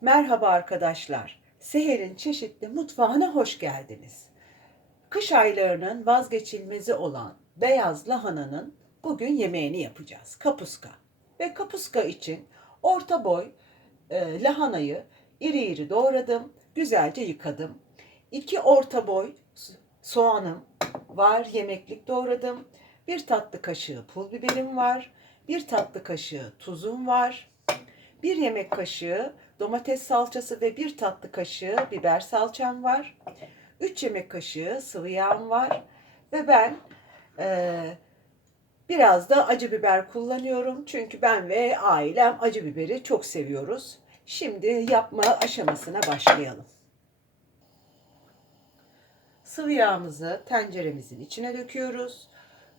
Merhaba arkadaşlar. Seher'in çeşitli mutfağına hoş geldiniz. Kış aylarının vazgeçilmezi olan beyaz lahananın bugün yemeğini yapacağız. Kapuska. Ve kapuska için orta boy e, lahanayı iri iri doğradım. Güzelce yıkadım. İki orta boy soğanım var. Yemeklik doğradım. Bir tatlı kaşığı pul biberim var. Bir tatlı kaşığı tuzum var. Bir yemek kaşığı domates salçası ve bir tatlı kaşığı biber salçam var. 3 yemek kaşığı sıvı yağım var. Ve ben eee, biraz da acı biber kullanıyorum. Çünkü ben ve ailem acı biberi çok seviyoruz. Şimdi yapma aşamasına başlayalım. Sıvı yağımızı tenceremizin içine döküyoruz.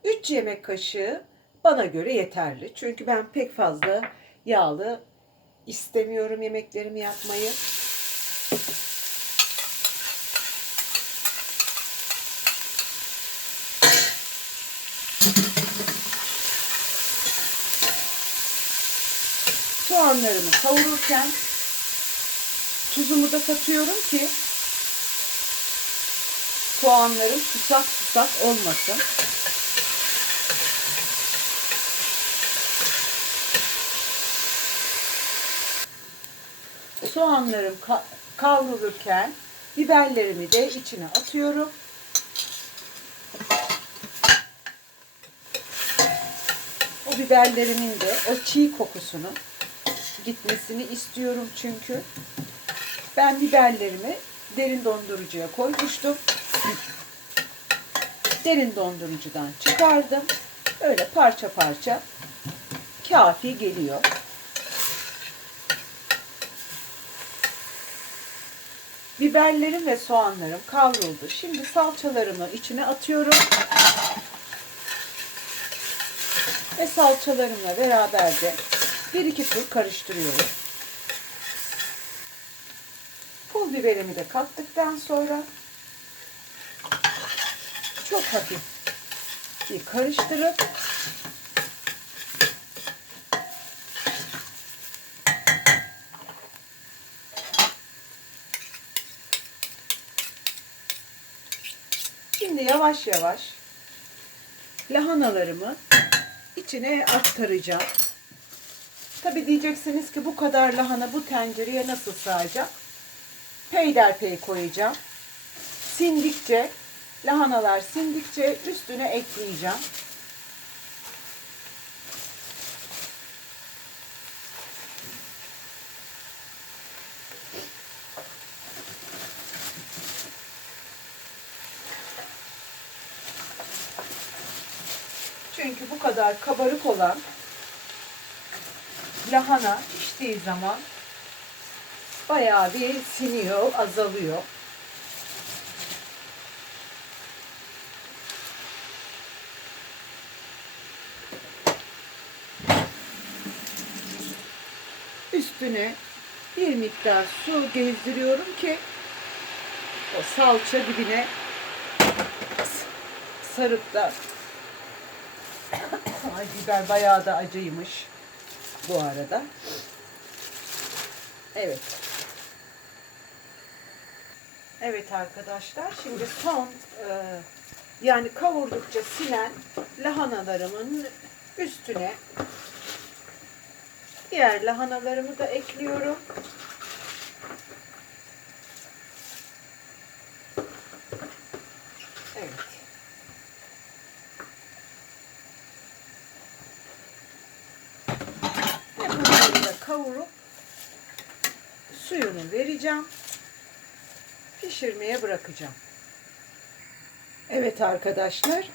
3 yemek kaşığı bana göre yeterli. Çünkü ben pek fazla yağlı istemiyorum yemeklerimi yapmayı. Soğanlarımı kavururken tuzumu da katıyorum ki soğanlarım susak susak olmasın. Soğanlarım ka- kavrulurken biberlerimi de içine atıyorum. O biberlerimin de o çiğ kokusunu gitmesini istiyorum çünkü. Ben biberlerimi derin dondurucuya koymuştum. Derin dondurucudan çıkardım. Öyle parça parça kafi geliyor. Biberlerim ve soğanlarım kavruldu. Şimdi salçalarımı içine atıyorum. Ve salçalarımla beraber de bir iki tur karıştırıyorum. Pul biberimi de kattıktan sonra çok hafif bir karıştırıp Şimdi yavaş yavaş lahanalarımı içine aktaracağım. Tabi diyeceksiniz ki bu kadar lahana bu tencereye nasıl sığacak? Peyderpey koyacağım. Sindikçe, lahanalar sindikçe üstüne ekleyeceğim. Çünkü bu kadar kabarık olan lahana piştiği zaman bayağı bir siniyor, azalıyor. Üstüne bir miktar su gezdiriyorum ki o salça dibine sarıp da Ay biber bayağı da acıymış bu arada. Evet. Evet arkadaşlar şimdi son e, yani kavurdukça sinen lahanalarımın üstüne diğer lahanalarımı da ekliyorum. Evet. Ve bunları da kavurup suyunu vereceğim. Pişirmeye bırakacağım. Evet arkadaşlar.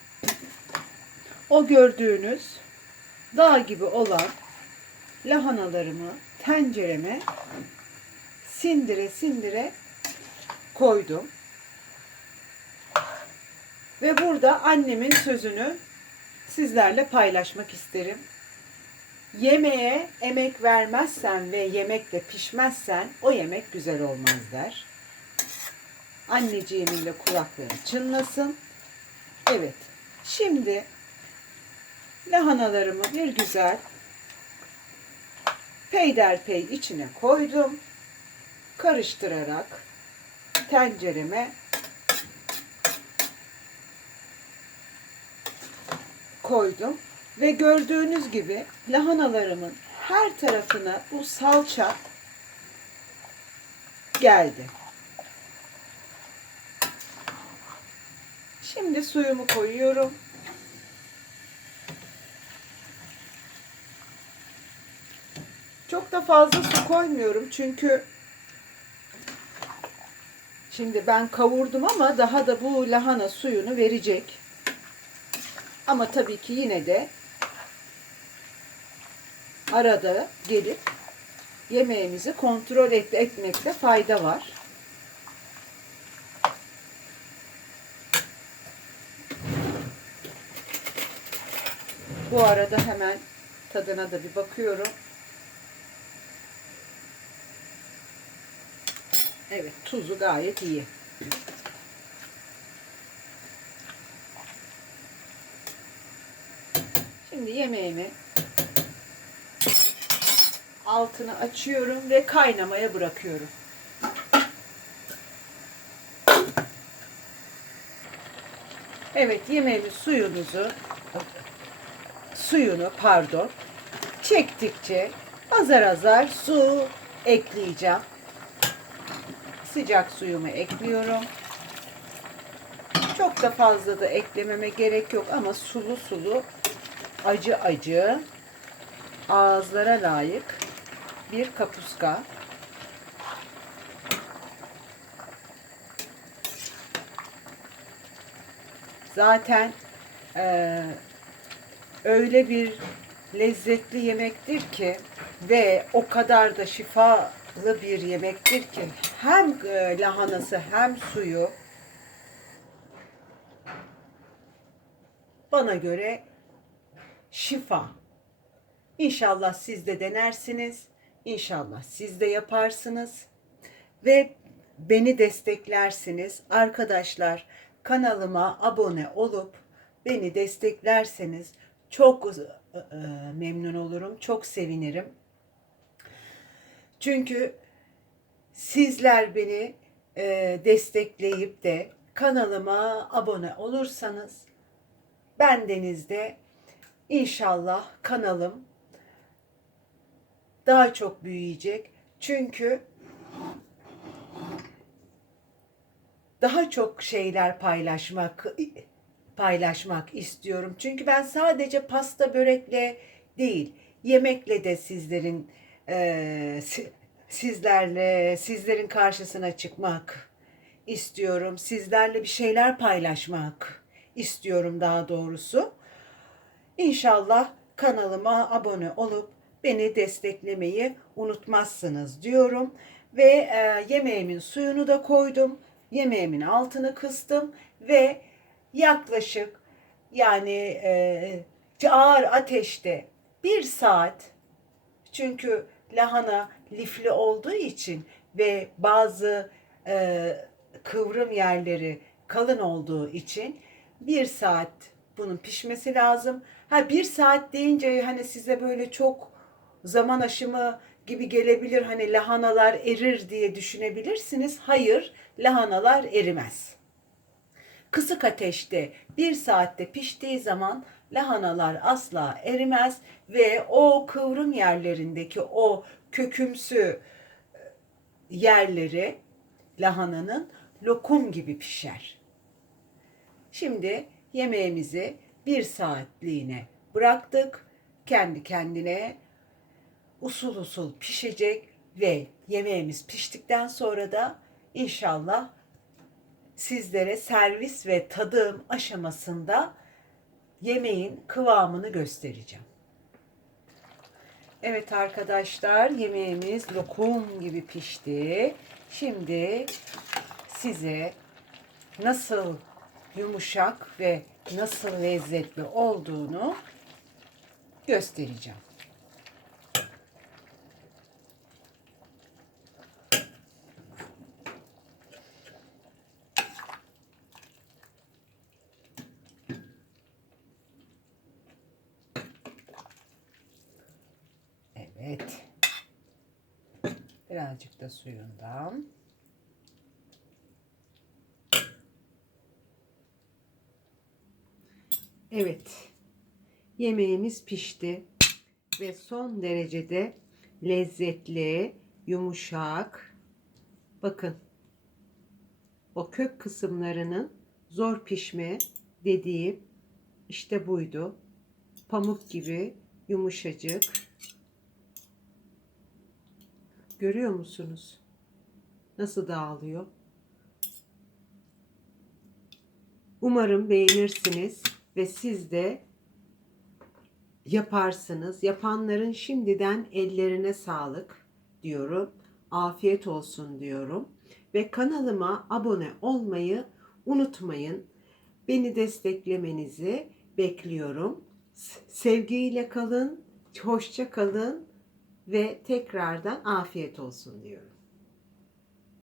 O gördüğünüz dağ gibi olan lahanalarımı tencereme sindire sindire koydum. Ve burada annemin sözünü sizlerle paylaşmak isterim. Yemeğe emek vermezsen ve yemekle pişmezsen o yemek güzel olmaz der. Anneciğimin de kulakları çınlasın. Evet. Şimdi lahanalarımı bir güzel peyderpey içine koydum. karıştırarak tencereme koydum ve gördüğünüz gibi lahanalarımın her tarafına bu salça geldi. Şimdi suyumu koyuyorum. Çok da fazla su koymuyorum çünkü şimdi ben kavurdum ama daha da bu lahana suyunu verecek. Ama tabii ki yine de arada gelip yemeğimizi kontrol et, etmekte fayda var. Bu arada hemen tadına da bir bakıyorum. Evet, tuzu gayet iyi. Şimdi yemeğimi altını açıyorum ve kaynamaya bırakıyorum. Evet, yemeğimiz suyumuzu suyunu pardon çektikçe azar azar su ekleyeceğim. Sıcak suyumu ekliyorum. Çok da fazla da eklememe gerek yok ama sulu sulu acı acı ağızlara layık bir kapuska. Zaten eee öyle bir lezzetli yemektir ki ve o kadar da şifalı bir yemektir ki hem e, lahanası hem suyu bana göre şifa. İnşallah siz de denersiniz. İnşallah siz de yaparsınız. Ve beni desteklersiniz. Arkadaşlar kanalıma abone olup beni desteklerseniz çok e, e, memnun olurum. Çok sevinirim. Çünkü sizler beni e, destekleyip de kanalıma abone olursanız ben denizde inşallah kanalım daha çok büyüyecek. Çünkü daha çok şeyler paylaşmak paylaşmak istiyorum. Çünkü ben sadece pasta börekle değil, yemekle de sizlerin e, sizlerle sizlerin karşısına çıkmak istiyorum. Sizlerle bir şeyler paylaşmak istiyorum daha doğrusu. İnşallah kanalıma abone olup beni desteklemeyi unutmazsınız diyorum. Ve e, yemeğimin suyunu da koydum. Yemeğimin altını kıstım ve yaklaşık yani e, ağır ateşte bir saat çünkü lahana lifli olduğu için ve bazı e, kıvrım yerleri kalın olduğu için bir saat bunun pişmesi lazım. Ha bir saat deyince hani size böyle çok zaman aşımı gibi gelebilir. Hani lahanalar erir diye düşünebilirsiniz. Hayır, lahanalar erimez. Kısık ateşte bir saatte piştiği zaman lahanalar asla erimez ve o kıvrım yerlerindeki o kökümsü e, yerleri lahananın lokum gibi pişer. Şimdi yemeğimizi bir saatliğine bıraktık. Kendi kendine usul usul pişecek ve yemeğimiz piştikten sonra da inşallah sizlere servis ve tadım aşamasında yemeğin kıvamını göstereceğim. Evet arkadaşlar yemeğimiz lokum gibi pişti. Şimdi size nasıl yumuşak ve nasıl lezzetli olduğunu göstereceğim. Evet. Birazcık da suyundan. Evet. Yemeğimiz pişti ve son derecede lezzetli, yumuşak. Bakın. O kök kısımlarının zor pişme dediğim işte buydu. Pamuk gibi yumuşacık. Görüyor musunuz? Nasıl dağılıyor? Umarım beğenirsiniz ve siz de yaparsınız. Yapanların şimdiden ellerine sağlık diyorum. Afiyet olsun diyorum. Ve kanalıma abone olmayı unutmayın. Beni desteklemenizi bekliyorum. Sevgiyle kalın, hoşça kalın ve tekrardan afiyet olsun diyorum.